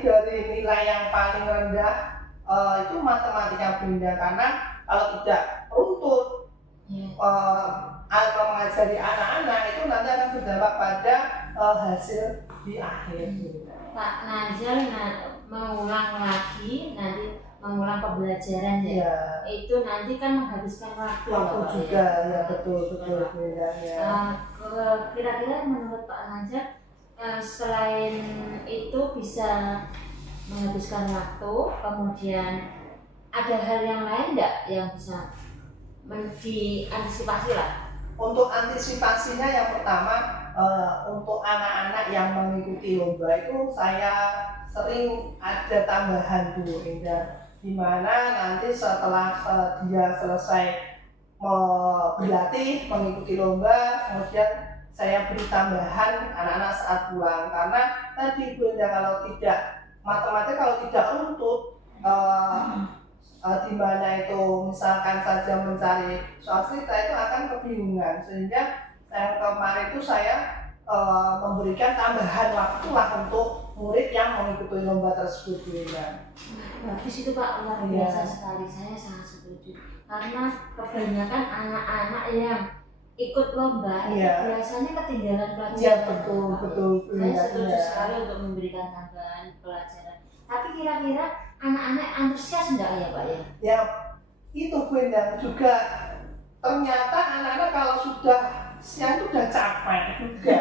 dari nilai yang paling rendah itu matematika Bunda, karena kalau tidak runtut atau mengajari anak-anak itu nanti akan berdampak pada hasil di akhir. Pak Najal mengulang lagi, nanti mengulang pembelajaran ya. Itu nanti kan menghabiskan waktu juga ya, betul ya. Kira-kira menurut Pak Najal selain itu bisa menghabiskan waktu, kemudian ada hal yang lain enggak yang bisa diantisipasi lah? Untuk antisipasinya yang pertama, untuk anak-anak yang mengikuti lomba itu saya sering ada tambahan Bu Indah, dimana nanti setelah dia selesai berlatih mengikuti lomba, kemudian saya beri tambahan anak-anak saat pulang, karena tadi Bu Indah kalau tidak matematika, kalau tidak runtut di mana itu misalkan saja mencari soal cerita itu akan kebingungan, sehingga yang kemarin itu saya memberikan tambahan waktu lah untuk murid yang mengikuti lomba tersebut. Bagus itu Pak, luar biasa sekali, saya sangat setuju, karena kebanyakan anak-anak yang ikut lomba itu biasanya ketinggalan pelajaran. Betul. Saya setuju sekali untuk memberikan tambahan pelajaran. Tapi kira-kira anak-anak antusias enggak ya Pak ya? Ya itu benar juga, ternyata anak-anak kalau sudah siang itu sudah capek juga.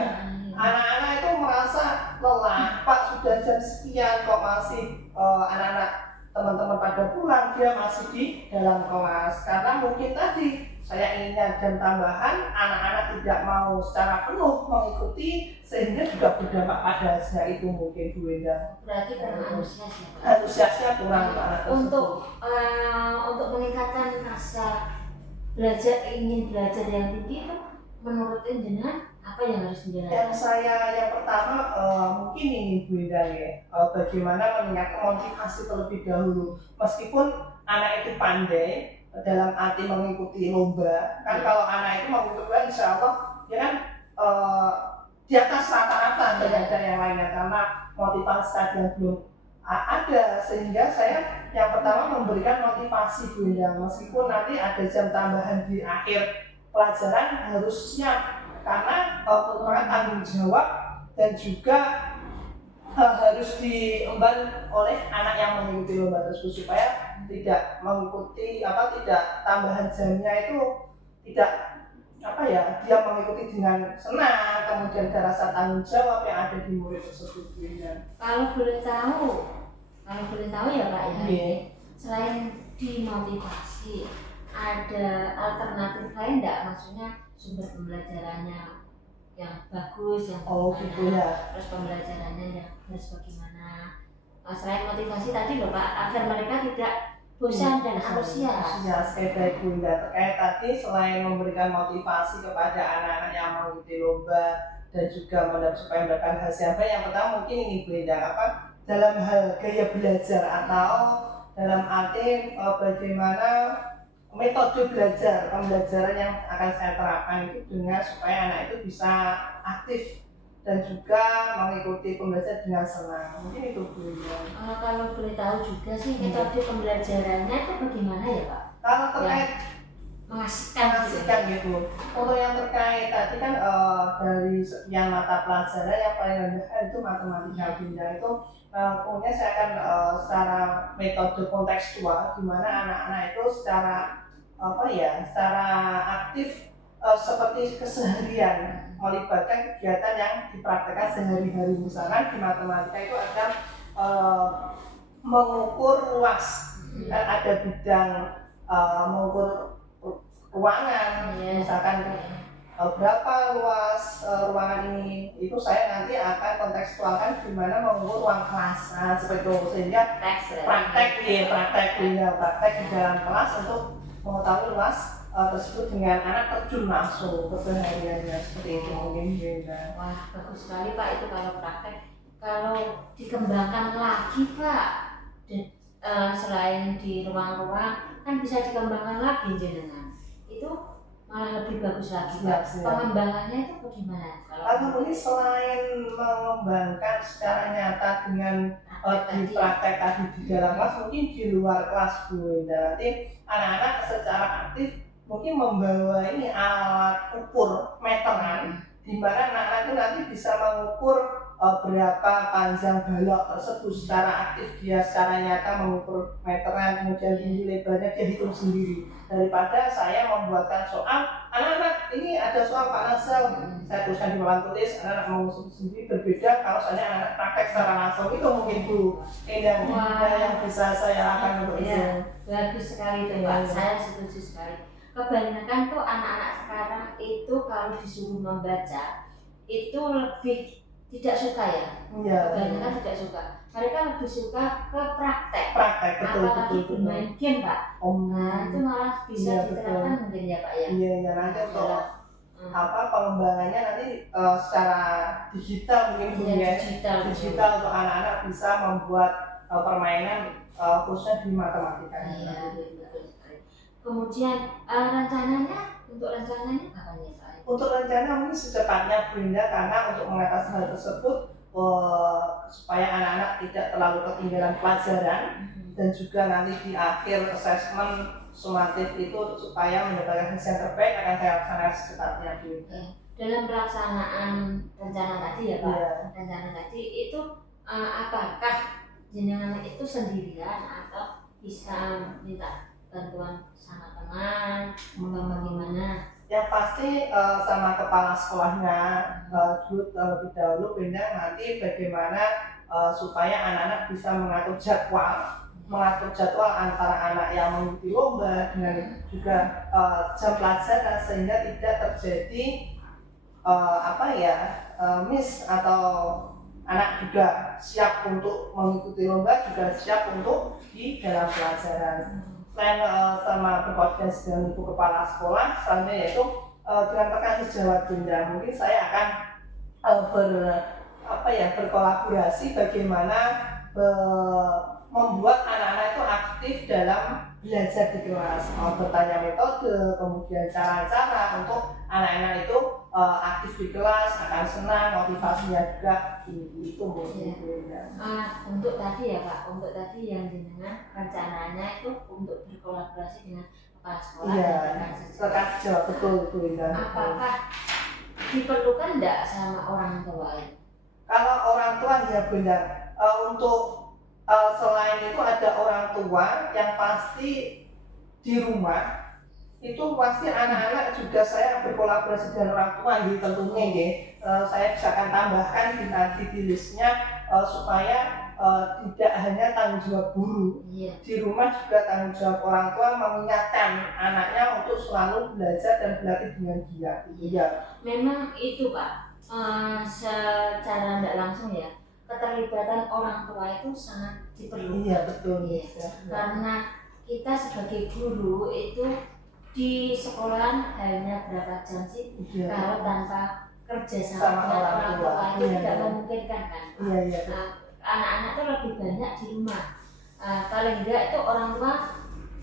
Anak-anak itu merasa lelah, Pak sudah jam sekian kok masih anak-anak teman-teman pada pulang, dia masih di dalam kelas. Karena mungkin tadi saya inginnya jam tambahan, anak-anak tidak mau secara penuh mengikuti, sehingga juga berdampak pada hasilnya itu mungkin Bu Enda. Berarti kurang antusias ya Pak? Antusiasnya kurang Pak. Untuk meningkatkan rasa ingin belajar yang tinggi itu menurut jenengan apa yang harus dijalankan? Yang pertama mungkin ini Bu Enda ya, bagaimana meningkatkan motivasi terlebih dahulu. Meskipun anak itu pandai dalam arti mengikuti lomba, kan kalau anak itu mengikuti lomba insya Allah dia kan di atas rata-rata daripada yang lainnya, karena motivasi tadi yang belum ada, sehingga saya yang pertama memberikan motivasi Bu Enda, meskipun nanti ada jam tambahan di akhir pelajaran harus siap, karena merupakan tanggung jawab dan juga harus diemban oleh anak yang mengikuti lomba tersebut, supaya tidak mengikuti tidak tambahan jamnya itu tidak dia mengikuti dengan senang, kemudian ada rasa tanggung jawab yang ada di murid tersebut. Kalau boleh tahu ya Pak ya, selain dimotivasi ada alternatif lain enggak, maksudnya sumber pembelajarannya yang bagus, yang terus pembelajarannya yang harus bagaimana, selain motivasi tadi loh Pak, agar mereka tidak bosan dan antusias. Baik Bu Enda, terkait tadi selain memberikan motivasi kepada anak-anak yang mengikuti lomba dan juga supaya mendapatkan hasil yang baik, yang pertama mungkin ini Bu Enda, dalam hal gaya belajar atau dalam arti bagaimana metode pembelajaran yang akan saya terapkan itu dengan supaya anak itu bisa aktif dan juga mengikuti pembelajaran dengan senang. Mungkin itu Bu Enda. Kalau boleh tahu juga sih metode pembelajarannya itu bagaimana ya Pak? Kalau terkait mengasihkan gitu. Untuk yang terkait tadi kan dari sekian mata pelajaran yang paling rendah itu matematika Bunda itu, kemudian saya akan secara metode kontekstual, di mana anak-anak itu secara aktif seperti keseharian melibatkan kegiatan yang dipraktekkan sehari-hari. Misalkan di matematika itu ada mengukur luas, kan ada bidang mengukur ruangan, misalkan berapa luas ruangan ini, itu saya nanti akan kontekstualkan di mana mengukur ruang kelas, seperti itu, sehingga praktek di dalam kelas untuk mengetahui luas tersebut dengan anak terjun langsung ke kesehariannya, seperti itu mungkin. Wah, bagus sekali Pak itu kalau praktek. Kalau dikembangkan lagi Pak, dan selain di ruang-ruang kan bisa dikembangkan lagi jenengan. lebih bagus lagi Siap, Pak. siap. Pengembangannya itu bagaimana? Kalau ini selain mengembangkan secara nyata dengan di praktek tadi di dalam kelas, mungkin di luar kelas Bu Indah, nanti anak-anak secara aktif mungkin membawa ini alat ukur meteran, di mana anak-anak itu nanti bisa mengukur berapa panjang balok tersebut secara aktif, dia secara nyata mengukur meteran, kemudian tinggi lebarnya dia hitung sendiri, daripada saya membuatkan soal anak-anak ini ada soal Pak Nasel, saya tuliskan di papan tulis, anak-anak mengusung sendiri, berbeda kalau soalnya anak-anak praktek secara langsung. Itu mungkin Bu Indah yang bisa saya akan untuk itu. Bagus sekali tuh Pak, saya setuju sekali. Kebanyakan tuh anak-anak sekarang itu kalau disuruh membaca itu lebih tidak suka ya. Kebanyakan tidak suka. Mereka lebih suka ke praktek. Betul. Apalagi bermain game Pak. Nah itu malah bisa diterapkan mungkin ya Pak ya. Iya, nanti untuk pengembangannya nanti secara digital mungkin Bu ya. Digital untuk anak-anak bisa membuat permainan khususnya di matematika. Iya, betul sekali. Kemudian rencananya kapan ya Pak? Untuk rencana mungkin secepatnya Bu Indah, karena untuk mengatasi hal tersebut supaya anak-anak tidak terlalu ketinggalan pelajaran dan juga nanti di akhir assessment sumatif itu supaya mendapatkan hasil yang terbaik akan saya laksanakan secepatnya Bu Indah. Dalam pelaksanaan rencana tadi ya Pak, rencana tadi itu apakah jenengan itu sendirian atau bisa minta bantuan sama teman atau bagaimana? Yang pasti sama kepala sekolahnya dulu terlebih dahulu Benda nanti bagaimana supaya anak-anak bisa mengatur jadwal antara anak yang mengikuti lomba dengan juga jam pelajaran sehingga tidak terjadi miss atau anak juga siap untuk mengikuti lomba juga siap untuk di dalam pelajaran. Selain sama berkoordinasi dengan ibu kepala sekolah, selanjutnya yaitu dengan rekan sejawat Bunda, mungkin saya akan berkolaborasi bagaimana membuat anak-anak itu aktif dalam belajar di kelas, bertanya metode, kemudian cara-cara untuk anak-anak itu aktif di kelas, akan senang, motivasinya juga itu mungkin. Untuk tadi ya Pak, untuk tadi yang jenengan rencananya itu untuk berkolaborasi dengan kepala sekolah dan rekan sejawat, betul Bu Indah. Apakah diperlukan enggak sama orang tua? Kalau orang tua ya benar, untuk selain itu ada orang tua yang pasti di rumah itu pasti anak-anak juga saya berkolaborasi dengan orang tua gitu tentunya ya. Saya bisa akan tambahkan nanti di listnya supaya tidak hanya tanggung jawab guru, di rumah juga tanggung jawab orang tua mengingatkan anaknya untuk selalu belajar dan berlatih dengan giat. Iya. Memang itu Pak, secara tidak langsung ya, keterlibatan orang tua itu sangat diperlukan. Iya betul. Karena kita sebagai guru itu di sekolah hanya berapa jam sih? Kalau tanpa kerja sama orang tua itu tidak memungkinkan kan? Iya. Anak-anak itu lebih banyak di rumah. Paling enggak itu orang tua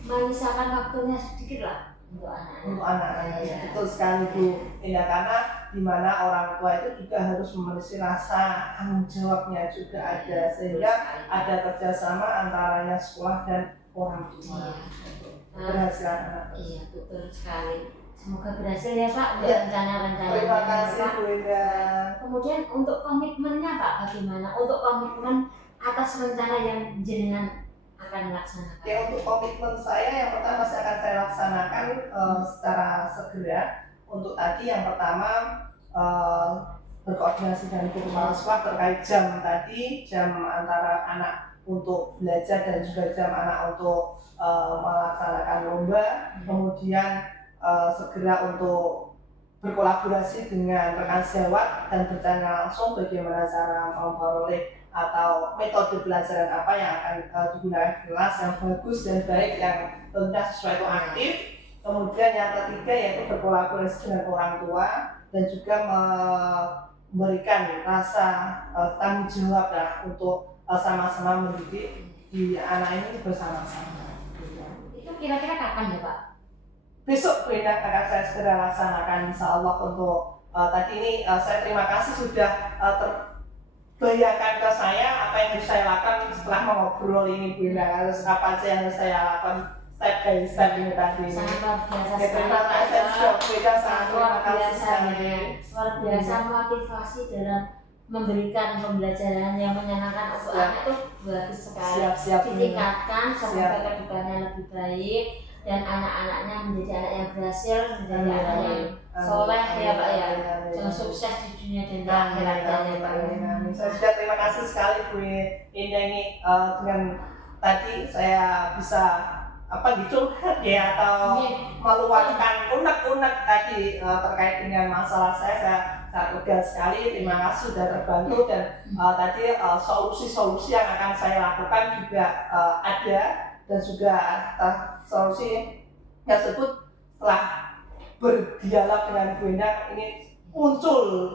menyisakan waktunya sedikit lah untuk anak-anak. Untuk anak-anak, betul sekali Bu Indah, karena dimana orang tua itu juga harus memiliki rasa tanggung jawabnya juga ada, sehingga ada kerjasama antaranya sekolah dan orang tua. Berhasil anak. Iya betul sekali. Semoga berhasil ya Pak untuk rencana-rencana. Terima kasih Bu Indah. Kemudian untuk komitmennya Pak bagaimana? Untuk komitmen atas rencana yang jenengan akan laksanakan. Ya, untuk komitmen saya yang pertama saya akan saya laksanakan secara segera. Untuk tadi yang pertama berkoordinasi dengan ibu kepala sekolah terkait jam tadi, jam antara anak untuk belajar dan juga jam anak untuk melaksanakan lomba. Kemudian segera untuk berkolaborasi dengan rekan sejawat dan bertanya langsung bagaimana cara memperoleh atau metode pelajaran apa yang akan digunakan di kelas yang bagus dan baik yang tentunya sesuai itu aktif. Kemudian yang ketiga yaitu berkolaborasi dengan orang tua dan juga memberikan rasa tanggung jawab untuk sama-sama mendidik di anak ini bersama-sama. Itu kira-kira kapan ya Pak? besok Bu Endang akan saya segera laksanakan insya Allah untuk tadi ini saya terima kasih sudah terbayarkan ke saya apa yang harus saya lakukan setelah mengobrol ini Bu Endang, harus apa aja yang harus saya lakukan step by step ini tadi. Sangat luar biasa Ya, terima kasih Bu Endang, sangat luar terima kasih biasa sekali. luar biasa motivasi dalam memberikan pembelajaran yang menyenangkan untuk Siap. anak itu bagus sekali. Siap. Ditingkatkan semoga Siap. kedepannya lebih baik dan anak-anaknya menjadi anak yang berhasil, menjadi Amin. anak yang Amin. soleh ya Pak ya, Amin. yang sukses di dunia dan di Amin. akhiratnya ya Pak. Amin. Saya sudah terima kasih sekali Bu Indah ini dengan tadi saya bisa curhat ya atau meluapkan unek-unek tadi terkait dengan masalah saya sangat lega sekali. Terima kasih sudah terbantu dan tadi solusi-solusi yang akan saya lakukan juga ada dan juga solusi tersebut setelah berdialog dengan Bu Endang ini muncul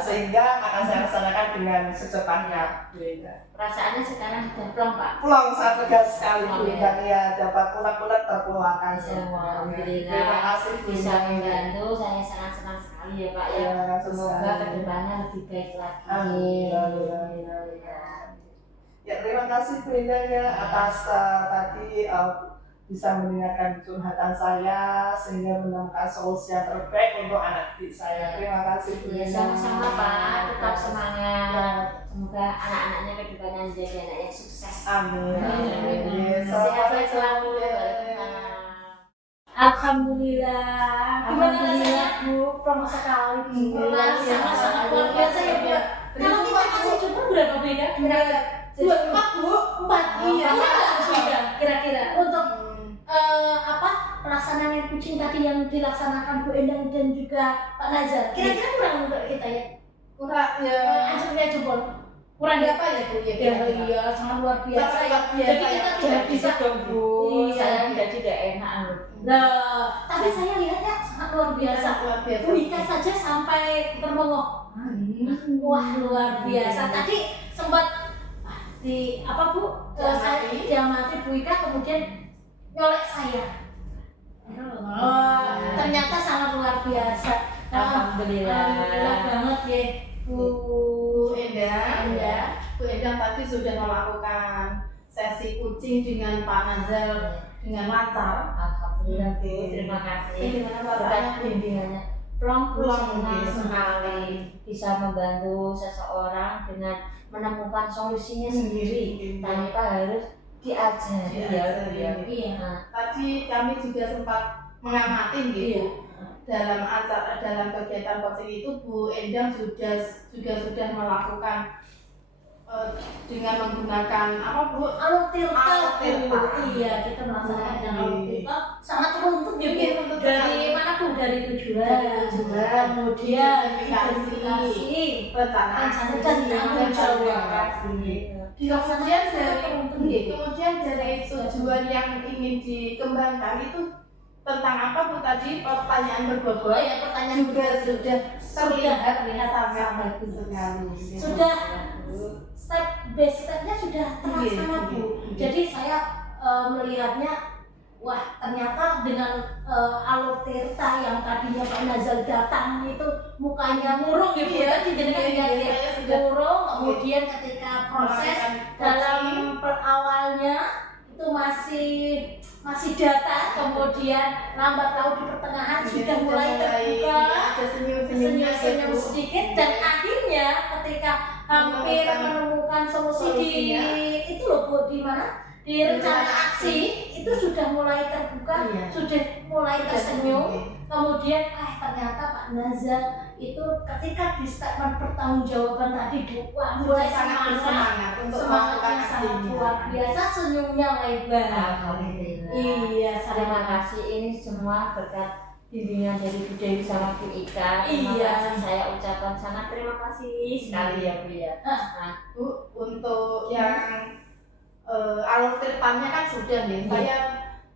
sehingga akan saya laksanakan dengan secepatnya Bu Endang. Perasaannya sekarang sudah plong Pak. Pulang sangat lega sekali Bu Endang ya, dapat unek-unek terkeluarkan semua. Alhamdulillah. Terima kasih Bu Bisa Endang. membantu, saya sangat senang sekali ya Pak ya. Semoga kedepannya lebih baik lagi. Amin. Ya, terima kasih Bu Endang ya atas tadi bisa mendengarkan curhatan saya sehingga menemukan solusi yang terbaik untuk anak didik saya. Terima kasih Bu Ya, Endang. sama-sama Pak, tetap semangat. Semoga anak-anaknya kedepannya menjadi anak yang sukses. Amin. Sehat selalu. Alhamdulillah. Gimana rasanya Bu? Plong sekali Bu. Sama-sama luar biasa ya Bu. Kalau kita kasih jumlah berapa beda? Empat Bu. 4. Iya. Beda. Kira-kira Untuk pelaksanaan kucing tadi yang dilaksanakan Bu Endang dan juga Pak Nazar, kira-kira kurang untuk kita ya? Kurang ya. Anjurnya jempol kurang Berapa ya Bu? iya sangat luar biasa ya. Sangat biasa Jadi kita ya. tidak bisa dong Bu. Iya. Saya jadi tidak enak loh. Nah, tapi saya lihatnya sangat luar biasa. Luar biasa. Bu Ika saja sampai termengok. Wah luar biasa. Tadi sempat di apa Bu? Saya diamati Bu Ika kemudian nyolek saya. Ternyata sangat luar biasa. Alhamdulillah banget ya Bu Endang. Endang. Bu Endang tadi sudah melakukan sesi kucing dengan Pak Nazal dengan lancar. Alhamdulillah Bu. Terima kasih. Gimana Berkat perasaannya? bimbingannya. Plong Plong, senang iya. sekali bisa membantu seseorang dengan menemukan solusinya sendiri tanpa harus diajari ya Bu ya. Iya. Nah, Tadi kami juga sempat mengamati gitu. Dalam kegiatan coaching itu Bu Endang juga sudah melakukan dengan menggunakan apa Bu? Alutirta. Alutirta. Iya, kita melaksanakan dengan alutirta sangat runtuh ya Bu. Iya, runtuh Dari sekali. mana Bu? Dari tujuan. Dari tujuan. Kemudian Identifikasi. perencanaan dan tanggung jawab. Kemudian dari tujuan yang ingin dikembangkan itu tentang apa Bu tadi pertanyaan Oh berbobot ya, pertanyaan juga sudah terlihat sangat bagus sekali. Sudah step by stepnya sudah terlaksana Bu. Jadi saya melihatnya wah ternyata dengan alur Tirta yang tadinya Pak Nazal datang itu mukanya murung ya Bu. Tadi jenengan lihat ya, murung. Kemudian ketika proses dalam awalnya itu masih data, kemudian lambat laun di pertengahan sudah mulai terbuka, ada senyum-senyumnya senyum sedikit, dan akhirnya ketika hampir menemukan solusi di itu loh Bu, di mana di rencana aksi itu sudah mulai terbuka, sudah mulai tersenyum. Kemudian ternyata Pak Nazar itu ketika di statement pertanggungjawaban tadi wah mulai semangat untuk melakukan semangatnya sangat aksinya. luar biasa, senyumnya lebar. Alhamdulillah. Iya, Terima kasih, ini semua berkat bimbingan dari Bu Dewi sama Bu Ika. Terima Iya. kasih, saya ucapkan sangat terima kasih sekali ya Bu ya. Bu, untuk yang alur tirtanya kan sudah nih. Saya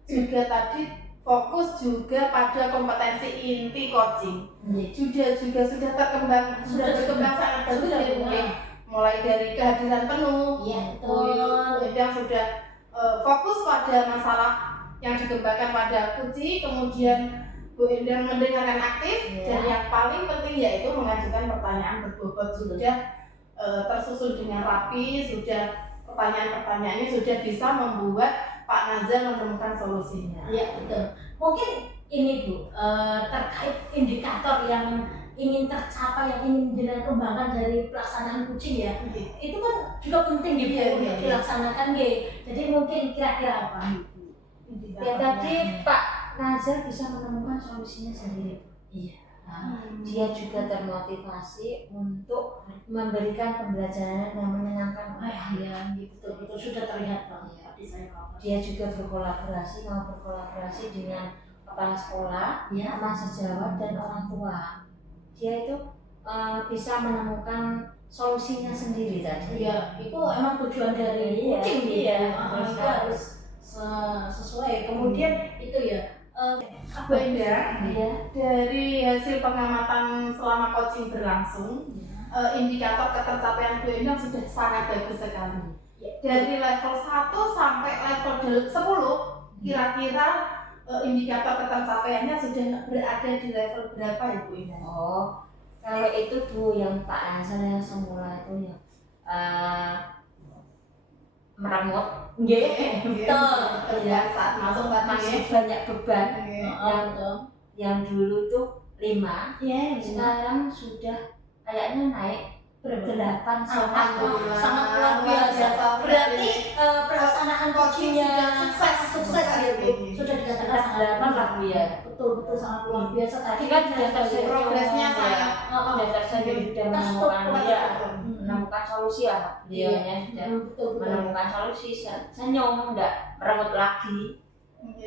juga tadi fokus juga pada kompetensi inti coaching. Sudah berkembang sangat bagus ya Bu. Mulai dari kehadiran penuh, Iya, Bu Endang sudah fokus pada masalah yang dikembangkan pada kucing, kemudian Bu Endang mendengarkan aktif, dan yang paling penting yaitu mengajukan pertanyaan berbobot, sudah tersusun dengan rapi, sudah pertanyaan-pertanyaannya sudah bisa membuat Pak Nazar menemukan solusinya. Iya betul. Mungkin ini Bu, terkait indikator yang ingin tercapai, yang ingin jenengan kembangkan dari pelaksanaan kucing ya, itu kan juga penting gitu untuk dilaksanakan gitu. Jadi mungkin kira-kira apa Bu? Ya tadi Pak Nazar bisa menemukan solusinya sendiri. Iya. Dia juga termotivasi untuk memberikan pembelajaran yang menyenangkan. Iya, betul sudah terlihat Pak. Tadi saya apa? Dia juga mau berkolaborasi dengan kepala sekolah, sama sejawat dan orang tua. Dia itu bisa menemukan solusinya sendiri tadi. Iya, itu emang tujuan dari kucing gitu. Itu harus sesuai. Kemudian itu ya. Bu Endang, dari hasil pengamatan selama coaching berlangsung, indikator ketercapaian Bu Endang sudah sangat bagus sekali. Dari level 1 sampai level 10, kira-kira indikator ketercapaiannya sudah berada di level berapa ya Bu Endang? Oh, kalau itu Bu yang Pak Nazar yang semula itu ya meramut, betul. Ya, saat masuk masih banyak beban. Yang dulu tuh 5, sekarang sudah kayaknya naik ber-8 sangat luar biasa. Berarti pelaksanaan coachingnya sukses ya Bu. Sudah dikatakan sangat luar biasa. Betul sangat luar biasa. Tadi kan sudah terjadi progresnya sangat menemukan solusi ya. Beliaunya sudah menemukan solusi, senyum, enggak merebut lagi.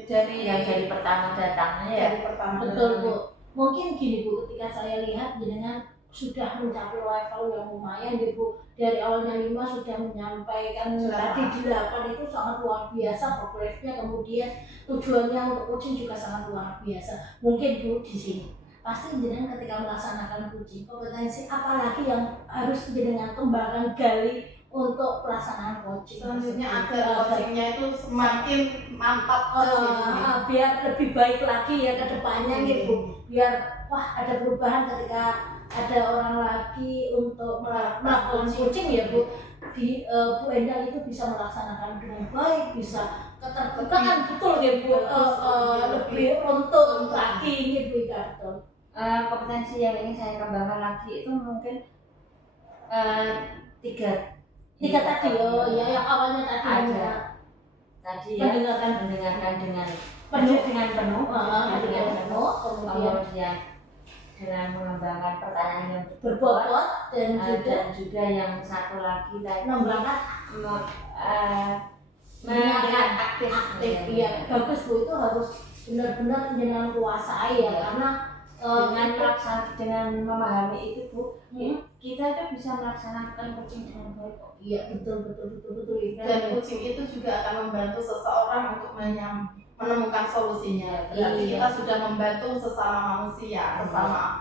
Dari pertama datangnya ya. Betul Bu. Mungkin gini Bu, ketika saya lihat dengan sudah mencapai level yang lumayan Bu, dari awalnya 5 sudah menyampaikan tadi 8, itu sangat luar biasa progresnya. Kemudian tujuannya untuk coaching juga sangat luar biasa. Mungkin Bu di sini pasti jenengan ketika melaksanakan coaching, kompetensi apalagi yang harus jenengan kembangkan, gali untuk pelaksanaan coaching selanjutnya agar coachingnya itu semakin mantap biar lebih baik lagi ya ke depannya gitu. Biar ada perubahan ketika ada orang lagi untuk melakukan coaching ya Bu. Bu Endang itu bisa melaksanakan dengan baik, bisa keterbukaan betul ya Bu, lebih untuk lagi gitu betul. Kompetensi yang ingin saya kembangkan lagi itu mungkin 3 tadi yang awalnya tadi tadi ya mendengarkan dengan penuh, kemudian dengan mengembangkan pertanyaan yang berbobot dan juga yang satu lagi tadi mendengarkan aktif ya. Bagus Bu, itu harus benar-benar dengan kuasai ya, karena dengan memahami itu Bu, kita itu bisa melaksanakan coaching dengan baik. Iya betul. Dan coaching itu juga akan membantu seseorang untuk menemukan solusinya. Berarti kita sudah membantu sesama manusia, sesama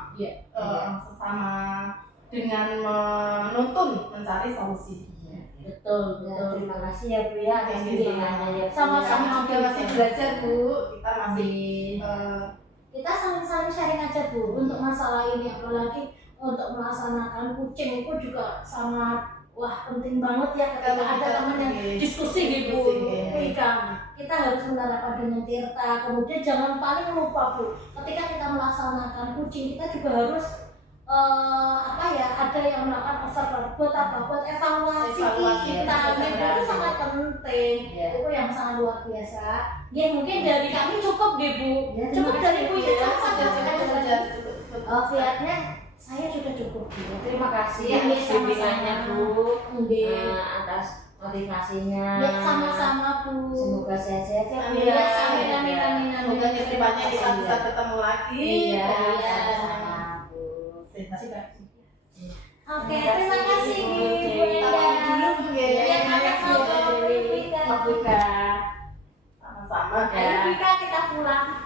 dengan menuntun mencari solusi. Betul. Terima kasih ya Bu ya atas bimbingannya. Sama-sama juga masih belajar Bu. Kita saling sharing aja Bu untuk masalah ini, apalagi untuk melaksanakan coaching itu juga sangat penting banget ya ketika ada teman yang diskusi gitu. Kita harus menerapkan dengan Tirta. Kemudian jangan paling lupa Bu, ketika kita melaksanakan coaching kita juga harus ada yang melakukan observer buat evaluasi kita. Itu sangat penting. Itu yang sangat luar biasa. Ya mungkin dari kami cukup Bu. Cukup dari Bu ya. Kelihatannya saya sudah cukup Bu. Terima kasih atas bimbingannya Bu, atas motivasinya. Sama-sama Bu. Semoga sehat-sehat ya Bu. Amin. Semoga kedepannya kita bisa ketemu lagi. Sama-sama Bu. Oke, terima kasih Bu Sama-sama. Ayo Vika, kita pulang.